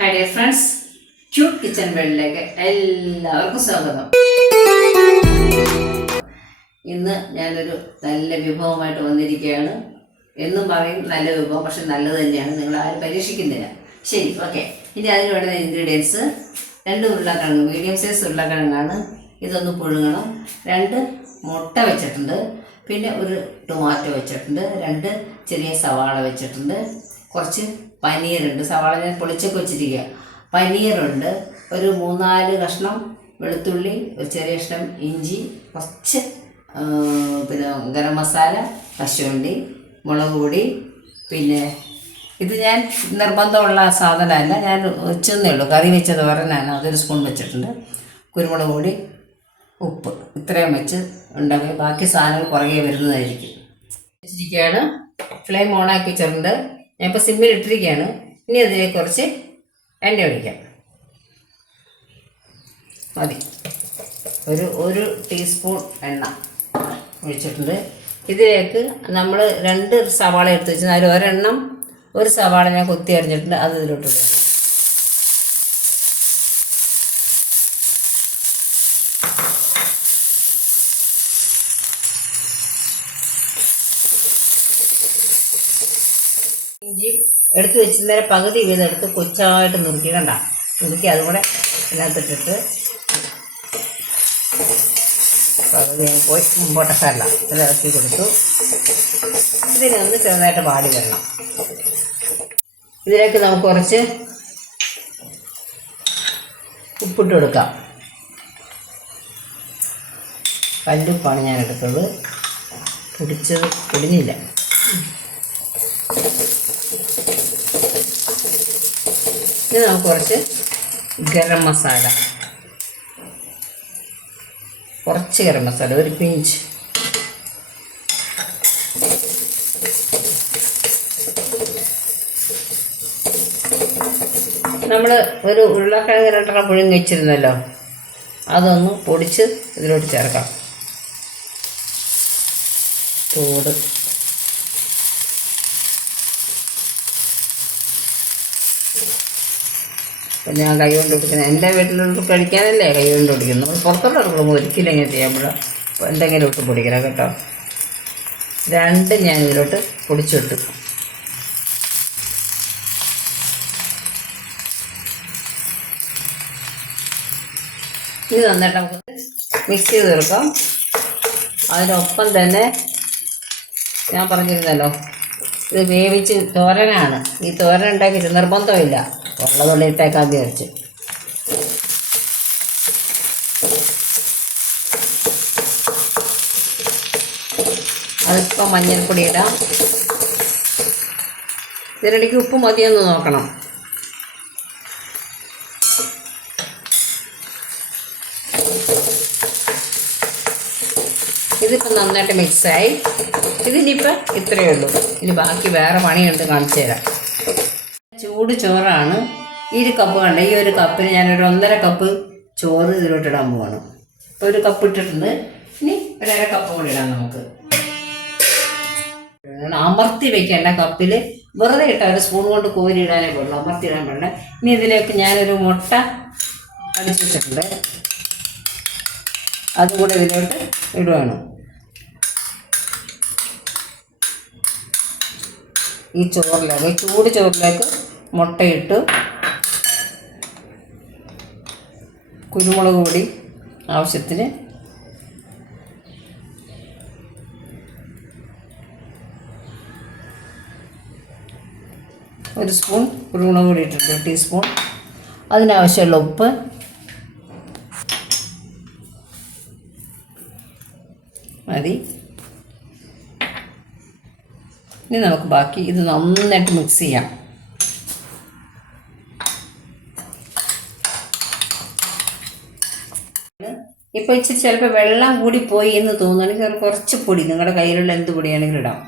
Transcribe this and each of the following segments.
Hi dear friends, cute kitchen വേൾഡിലേക്ക് എല്ലാവർക്കും സ്വാഗതം. ഇന്ന് ഞാനൊരു നല്ല വിഭവമായിട്ട് വന്നിരിക്കുകയാണ്. എന്നും പറയും നല്ല വിഭവം, പക്ഷെ നല്ലത് തന്നെയാണ്, നിങ്ങൾ ആരും പരീക്ഷിക്കുന്നില്ല. ശരി, ഓക്കെ. ഇനി അതിന് വേണ്ട ഇൻഗ്രീഡിയൻസ്: 2 ഉരുളക്കിഴങ്ങ്, മീഡിയം സൈസ് ഉരുളക്കിഴങ്ങാണ്. ഇതൊന്ന് പുഴുങ്ങണം. 2 മുട്ട വെച്ചിട്ടുണ്ട്. പിന്നെ ഒരു ടൊമാറ്റോ വെച്ചിട്ടുണ്ട്. 2 ചെറിയ സവാള വെച്ചിട്ടുണ്ട്. കുറച്ച് പനീറുണ്ട്. സവാള ഞാൻ പൊളിച്ചൊക്കെ വെച്ചിരിക്കുക. പനീറുണ്ട്. ഒരു 3-4 കഷ്ണം വെളുത്തുള്ളി, ഒരു ചെറിയ കഷ്ണം ഇഞ്ചി, കുറച്ച് പിന്നെ ഗരം മസാല, കശുവണ്ടി, മുളക് പൊടി. പിന്നെ ഇത് ഞാൻ നിർബന്ധമുള്ള സാധനമല്ല, ഞാൻ വെച്ചെന്നേ ഉള്ളൂ. കറി വെച്ചത് പറഞ്ഞാണ്, അതൊരു സ്പൂൺ വെച്ചിട്ടുണ്ട്. കുരുമുളക് പൊടി, ഉപ്പ്, ഇത്രയും വെച്ച് ഉണ്ടാക്കി. ബാക്കി സാധനങ്ങൾ പുറകെ വരുന്നതായിരിക്കും. വെച്ചിരിക്കുകയാണ്. ഫ്ലെയിം ഓണാക്കി വെച്ചിട്ടുണ്ട്. ഞാനിപ്പോൾ സിമ്മിൽ ഇട്ടിരിക്കുകയാണ്. ഇനി അതിലേക്ക് കുറച്ച് എണ്ണ ഒഴിക്കാം. മതി. ഒരു ടീസ്പൂൺ എണ്ണ ഒഴിച്ചിട്ടുണ്ട്. ഇതിലേക്ക് നമ്മൾ 2 സവാള എടുത്ത് വെച്ചാൽ അതിൽ ഒരു സവാള ഞാൻ കൊത്തി അരിഞ്ഞിട്ടുണ്ട്. അത് ഇതിലോട്ട് ഇടുകയാണ്. ഇഞ്ചി എടുത്ത് വെച്ചിരുന്നേരം പകുതി വീതം എടുത്ത് കൊച്ചായിട്ട് നുറുക്കി, നുറുക്കി അതുകൂടെ ഇതിനകത്തിട്ടിട്ട് പകുതി പോയി മുമ്പോട്ട സല്ല ഇറക്കി കൊടുത്തു. ഇതിനൊന്ന് ചെറുതായിട്ട് വാടി വരണം. ഇതിലേക്ക് നമുക്ക് കുറച്ച് ഉപ്പിട്ട് കൊടുക്കാം. കല്ലുപ്പാണ് ഞാൻ എടുത്തത്, പൊടിഞ്ഞില്ല. ഇനി നമുക്ക് കുറച്ച് ഗരം മസാല, ഒരു പിഞ്ച്. നമ്മൾ ഒരു ഉരുളക്കിഴങ്ങ് 2 പുഴുങ്ങി വെച്ചിരുന്നല്ലോ, അതൊന്ന് പൊടിച്ച് ഇതിലോട്ട് ചേർക്കാം. തോട് ഞാൻ കൈ കൊണ്ട് പിടിക്കുന്നത്, എൻ്റെ വീട്ടിലോട്ട് കഴിക്കാനല്ലേ കൈ കൊണ്ട് പിടിക്കുന്നു. നമ്മൾ പുറത്തോട്ട് എടുക്കുമ്പോൾ ഒരിക്കലും ഇങ്ങനെ ചെയ്യുമ്പോൾ എന്തെങ്കിലും ഇട്ട് പൊടിക്കണം കേട്ടോ. 2 ഞാൻ ഇതിലോട്ട് പൊടിച്ചിട്ടു. ഇത് നന്നായിട്ട് നമുക്ക് മിക്സ് ചെയ്ത് തീർക്കാം. അതിനൊപ്പം തന്നെ ഞാൻ പറഞ്ഞിരുന്നല്ലോ, ഇത് വേവിച്ച് തോരനാണ്. ഈ തോരൻ ഉണ്ടാക്കിയിട്ട് നിർബന്ധമില്ല, ഉള്ളതുള്ള ഇട്ടേക്കാൻ വിചാരിച്ച്. അതിപ്പോൾ മഞ്ഞൾപ്പൊടി ഇടാം. ഇതിനിടയ്ക്ക് ഉപ്പ് മതിയൊന്ന് നോക്കണം. ഇതിപ്പോൾ നന്നായിട്ട് മിക്സായി. ഇതിനിപ്പോൾ ഇത്രയേ ഉള്ളൂ. ഇനി ബാക്കി വേറെ പണിയുണ്ട്, കാണിച്ചു തരാം. ചൂട് ചോറാണ്. ഈ ഒരു കപ്പ് കണ്ട, ഈ ഒരു കപ്പിന് ഞാനൊരു 1.5 കപ്പ് ചോറ് ഇതിലോട്ട് ഇടാൻ പോവാണ്. ഇപ്പോൾ 1 കപ്പ് ഇട്ടിട്ടുണ്ട്. ഇനി 1.5 കപ്പ് കൂടി ഇടാം നമുക്ക്. അമർത്തി വെക്കേണ്ട, കപ്പിൽ വെറുതെ ഇട്ടാൽ ഒരു സ്പൂൺ കൊണ്ട് കോരി ഇടാനേ പാടുള്ളൂ, അമർത്തി ഇടാൻ പാടില്ല. ഇനി ഇതിലേക്ക് ഞാനൊരു മുട്ട അടിച്ചു വെച്ചിട്ടുണ്ട്, അതുകൂടെ ഇതിലോട്ട് ഇടുവാണ്. ഈ ചോറിലേക്ക്, ചൂട് ചോറിലേക്ക് മുട്ടയിട്ട്, കുരുമുളക് പൊടി ആവശ്യത്തിന്, ഒരു സ്പൂൺ കുരുമുളക് പൊടി ഇട്ടിട്ട്, 1 ടീസ്പൂൺ. അതിനാവശ്യമുള്ള ഉപ്പ്, മതി. ഇനി നമുക്ക് ബാക്കി ഇത് നന്നായിട്ട് മിക്സ് ചെയ്യാം. ഇപ്പോൾ ഇച്ചിരി ചിലപ്പോൾ വെള്ളം കൂടി പോയി എന്ന് തോന്നുകയാണെങ്കിൽ കുറച്ച് പൊടി, നിങ്ങളുടെ കയ്യിലുള്ള എന്ത് പൊടിയാണെങ്കിലും ഇടാം.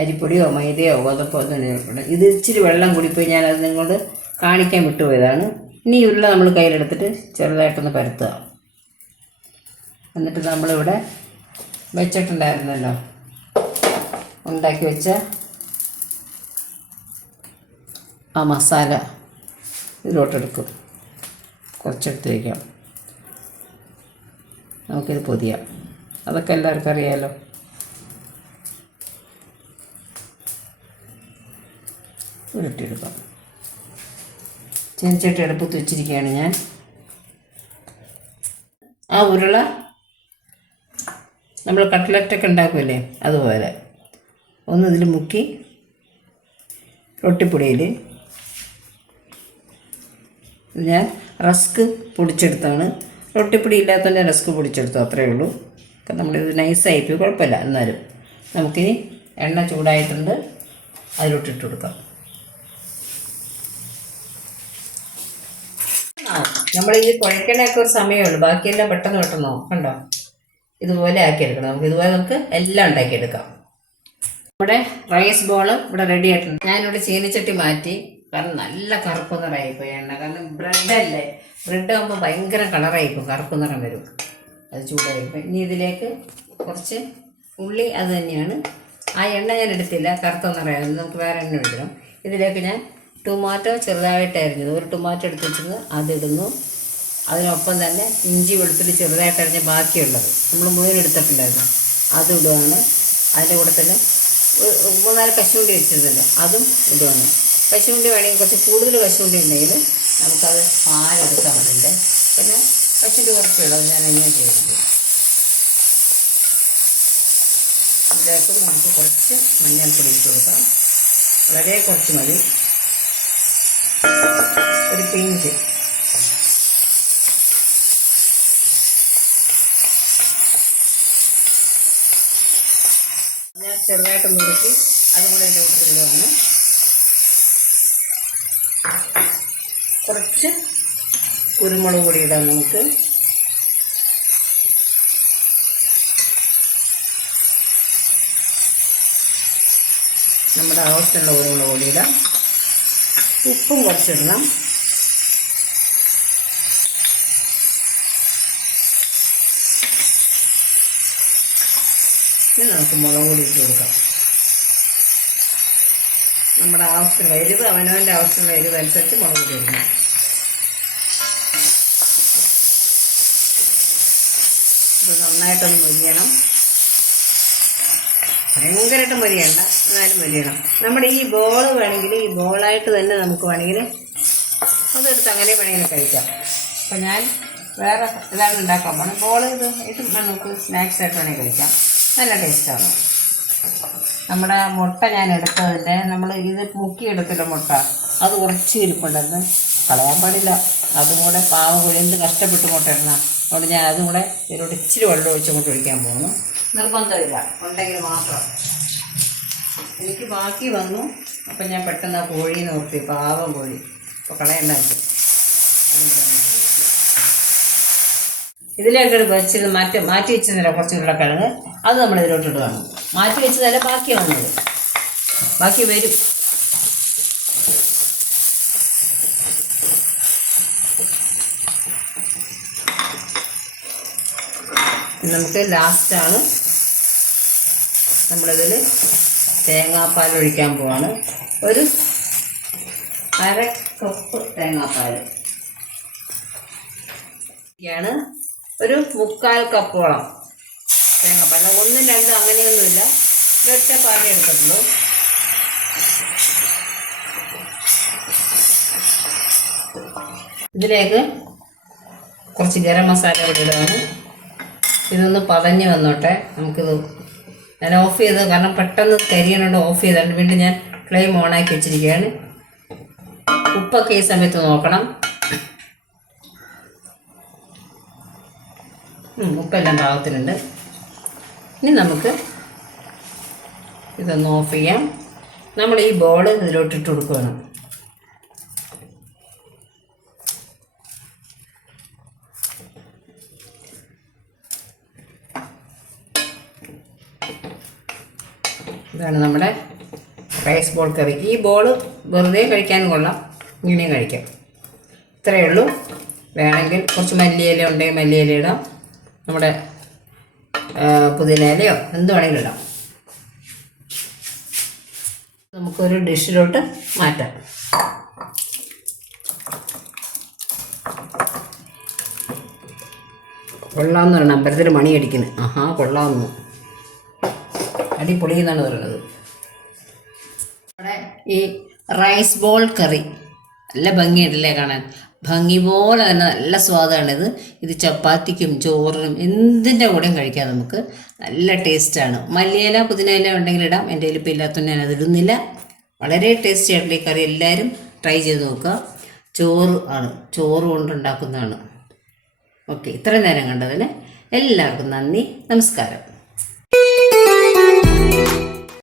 അരിപ്പൊടിയോ മൈദയോ ഗോതമ്പോ ഇടാം. ഇത് ഇച്ചിരി വെള്ളം കൂടിപ്പോയി, ഞാനത് നിങ്ങളോട് കാണിക്കാൻ വിട്ടുപോയതാണ്. ഇനി ഉരുള നമ്മൾ കയ്യിലെടുത്തിട്ട് ചെറുതായിട്ടൊന്ന് പരത്തുക. എന്നിട്ട് നമ്മളിവിടെ വെച്ചിട്ടുണ്ടായിരുന്നല്ലോ, ഉണ്ടാക്കി വെച്ച ആ മസാല ഇതിലോട്ടെടുക്കും. കുറച്ചെടുത്ത് വയ്ക്കാം. നമുക്കിത് പൊതിയാം. അതൊക്കെ എല്ലാവർക്കും അറിയാമല്ലോ. ഉരുട്ടിയെടുക്കാം. ചീനച്ചട്ടി അടുപ്പത്ത് വെച്ചിരിക്കുകയാണ് ഞാൻ. ആ ഉരുള നമ്മൾ കട്ട്ലറ്റൊക്കെ ഉണ്ടാക്കുമല്ലേ അതുപോലെ ഒന്ന് ഇതിൽ മുക്കി റൊട്ടിപ്പൊടിയിൽ ഞാൻ റസ്ക് പൊടിച്ചെടുത്താണ്. റൊട്ടിപ്പൊടി ഇല്ലാത്തതിൻ്റെ റസ്ക് പൊടിച്ചെടുത്തു, അത്രയേ ഉള്ളൂ. അപ്പം നമ്മളിത് നൈസായിപ്പോയി, കുഴപ്പമില്ല. എന്നാലും നമുക്കിനി എണ്ണ ചൂടായിട്ടുണ്ട്, അതിലോട്ടിട്ട് കൊടുക്കാം. നമ്മളിത് കുഴക്കണൊക്കെ ഒരു സമയമുള്ളൂ, ബാക്കിയെല്ലാം പെട്ടെന്ന് പെട്ടെന്ന് കണ്ടോ. ഇതുപോലെ ആക്കിയെടുക്കണം. നമുക്ക് എല്ലാം ഉണ്ടാക്കിയെടുക്കാം. നമ്മുടെ റൈസ് ബോൾ ഇവിടെ റെഡി ആയിട്ടുണ്ട്. ഞാനിവിടെ ചീനച്ചട്ടി മാറ്റി, കാരണം നല്ല കറുപ്പ് നിറമായിപ്പോയി എണ്ണ. കാരണം ബ്രെഡല്ലേ, ബ്രെഡ് ആകുമ്പോൾ ഭയങ്കര കളറായിപ്പോൾ, കറുപ്പ് നിറം വരും. അത് ചൂടായിപ്പോൾ ഇനി ഇതിലേക്ക് കുറച്ച് ഉള്ളി, അത് തന്നെയാണ്. ആ എണ്ണ ഞാൻ എടുത്തില്ല, കറുത്ത നിറയായത്, നമുക്ക് വേറെ എണ്ണ ഒഴിക്കണം. ഇതിലേക്ക് ഞാൻ ടൊമാറ്റോ ചെറുതായിട്ട് അരിഞ്ഞത്, ഒരു ടൊമാറ്റോ എടുത്ത് വെച്ചത് അതിടുന്നു. അതിനൊപ്പം തന്നെ ഇഞ്ചി വെളുത്തുള്ളി ചെറുതായിട്ട് അരിഞ്ഞ് ബാക്കിയുള്ളത് നമ്മൾ മുഴുവൻ എടുത്തിട്ടുണ്ടായിരുന്നു അതിടുകയാണ്. അതിൻ്റെ കൂടെ തന്നെ 3-4 കശുവണ്ടി വെച്ചിരുന്നില്ല, അതും ഇടുകയാണ്. കശുവണ്ടി വേണമെങ്കിൽ കുറച്ച് കൂടുതൽ കശുവണ്ടി ഉണ്ടെങ്കിൽ നമുക്കത് പാലെടുക്കാൻ അതിൻ്റെ. പിന്നെ കശുവണ്ടി കുറച്ച് ഇടാം, ഞാൻ എങ്ങനെ ചെയ്തിട്ടുണ്ട്. ഇതിലേക്ക് നമുക്ക് കുറച്ച് മഞ്ഞൾപ്പൊടി ഇട്ട് കൊടുക്കാം, വളരെ കുറച്ച് മതി. ഒരു പിഞ്ച് ഞാൻ ചെറുതായിട്ട് മുറുക്കി അതും കൂടെ എൻ്റെ കൂട്ടത്തിലിടുകയാണ്. കുറച്ച് കുരുമുളക് പൊടി ഇടാം നമുക്ക്. നമ്മുടെ ആവശ്യമുള്ള കുരുമുളക് പൊടി ഇടാം. ഉപ്പും കുറച്ചിടണം. ഇനി നമുക്ക് മുളക് പൊടി ഇട്ട് കൊടുക്കാം. നമ്മുടെ ആവശ്യമുള്ള എരിവ്, അവനവൻ്റെ ആവശ്യമുള്ള എരിവ് അനുസരിച്ച് മുളക് പൊടി ഇടണം. ഇത് നന്നായിട്ടൊന്ന് മൊരിയണം. ഭയങ്കരമായിട്ട് മൊരിയണ്ട, എന്നാലും മൊരിയണം. നമ്മുടെ ഈ ബോൾ വേണമെങ്കിൽ ഈ ബോളായിട്ട് തന്നെ നമുക്ക് വേണമെങ്കിൽ അതെടുത്ത് അങ്ങനെ വേണമെങ്കിൽ കഴിക്കാം. അപ്പം ഞാൻ വേറെ ഇതാണ് ഉണ്ടാക്കാൻ പോകണം. ബോൾ ഇത് നമുക്ക് സ്നാക്സ് ആയിട്ട് വേണമെങ്കിൽ കഴിക്കാം, നല്ല ടേസ്റ്റാണ്. നമ്മുടെ മുട്ട ഞാൻ എടുത്തതിൻ്റെ, നമ്മൾ ഇത് മുക്കിയെടുത്തില്ല മുട്ട, അത് കുറച്ച് ഇരിപ്പുണ്ടെന്ന് കളയാൻ പാടില്ല. അതും കൂടെ പാവം കൂടി എന്ത് കഷ്ടപ്പെട്ട് മുട്ട ഇടണം. അതുകൊണ്ട് ഞാൻ അതും കൂടെ ഇതിലോട്ട് ഇച്ചിരി വെള്ളം ഒഴിച്ചങ്ങോട്ട് ഒഴിക്കാൻ പോകുന്നു. നിർബന്ധമില്ല, ഉണ്ടെങ്കിൽ മാത്രം. എനിക്ക് ബാക്കി വന്നു, അപ്പം ഞാൻ പെട്ടെന്ന് ആ കോഴി നോക്കി, പാവം കോഴി, അപ്പോൾ കളയണ്ടാക്കി. ഇതിലേക്ക് വെച്ചത് മാറ്റി വെച്ചതല്ല കുറച്ച് ഉരുളക്കിഴങ്ങ്, അത് നമ്മൾ ഇതിലോട്ട് ഇടുകയാണ്. മാറ്റി വെച്ചതല്ല, ബാക്കി വന്നത്, ബാക്കി വരും. നമുക്ക് ലാസ്റ്റാണ് നമ്മളിതിൽ തേങ്ങാപ്പാൽ ഒഴിക്കാൻ പോവാണ്. ഒരു 1/2 കപ്പ് തേങ്ങാപ്പാൽ ാണ്. ഒരു 3/4 കപ്പോളം തേങ്ങാപ്പാൽ. 1, 2 അങ്ങനെയൊന്നുമില്ല, ഒറ്റ പാലേ എടുത്തിട്ടുള്ളൂ. ഇതിലേക്ക് കുറച്ച് ഗരം മസാല ഇടുകയാണ്. ഇതൊന്ന് പതഞ്ഞ് വന്നോട്ടെ. നമുക്കിത് ഞാൻ ഓഫ് ചെയ്ത്, കാരണം പെട്ടെന്ന് കരിയണോണ്ട് ഓഫ് ചെയ്തിട്ട് വീണ്ടും ഞാൻ ഫ്ലെയിം ഓണാക്കി വെച്ചിരിക്കുകയാണ്. ഉപ്പൊക്കെ ഈ സമയത്ത് നോക്കണം. ഉപ്പെല്ലാം പാകത്തിനുണ്ട്. ഇനി നമുക്ക് ഇതൊന്ന് ഓഫ് ചെയ്യാം. നമ്മൾ ഈ ബോൾ ഇതിലോട്ടിട്ട് കൊടുക്കുകയാണ്. ഇതാണ് നമ്മുടെ റൈസ് ബോൾ കറി. ഈ ബോൾ വെറുതെ കഴിക്കാനും കൊള്ളാം, ഇങ്ങനെയും കഴിക്കാം. ഇത്രയേ ഉള്ളൂ. വേണമെങ്കിൽ കുറച്ച് മല്ലിയില ഉണ്ടെങ്കിൽ മല്ലിയില ഇടാം, നമ്മുടെ പുതിന ഇലയോ എന്ത് വേണമെങ്കിലും ഇടാം. നമുക്കൊരു ഡിഷിലോട്ട് മാറ്റാം. കൊള്ളാമെന്ന് പറയണം. അമ്പലത്തിൽ മണി അടിക്കുന്നു. ആഹാ കൊള്ളാമെന്ന്, അടിപൊളി എന്നാണ് പറയുന്നത്. അവിടെ ഈ റൈസ് ബോൾ കറി നല്ല ഭംഗിയുണ്ടല്ലേ കാണാൻ, ഭംഗി പോലെ തന്നെ നല്ല സ്വാദാണിത്. ഇത് ചപ്പാത്തിക്കും ചോറിനും എന്തിൻ്റെ കൂടെയും കഴിക്കാം നമുക്ക്, നല്ല ടേസ്റ്റാണ്. മല്ലിയില പുതിനയില ഉണ്ടെങ്കിൽ ഇടാം, എൻ്റെ കയ്യിൽ ഇപ്പോൾ ഇല്ലാത്തതുകൊണ്ട് ഞാൻ അതിടുന്നില്ല. വളരെ ടേസ്റ്റി ആയിട്ടുള്ള ഈ കറി എല്ലാവരും ട്രൈ ചെയ്ത് നോക്കുക. ചോറ് കൊണ്ടുണ്ടാക്കുന്നതാണ്. ഓക്കെ, ഇത്രയും നേരം കണ്ടതിന് എല്ലാവർക്കും നന്ദി, നമസ്കാരം.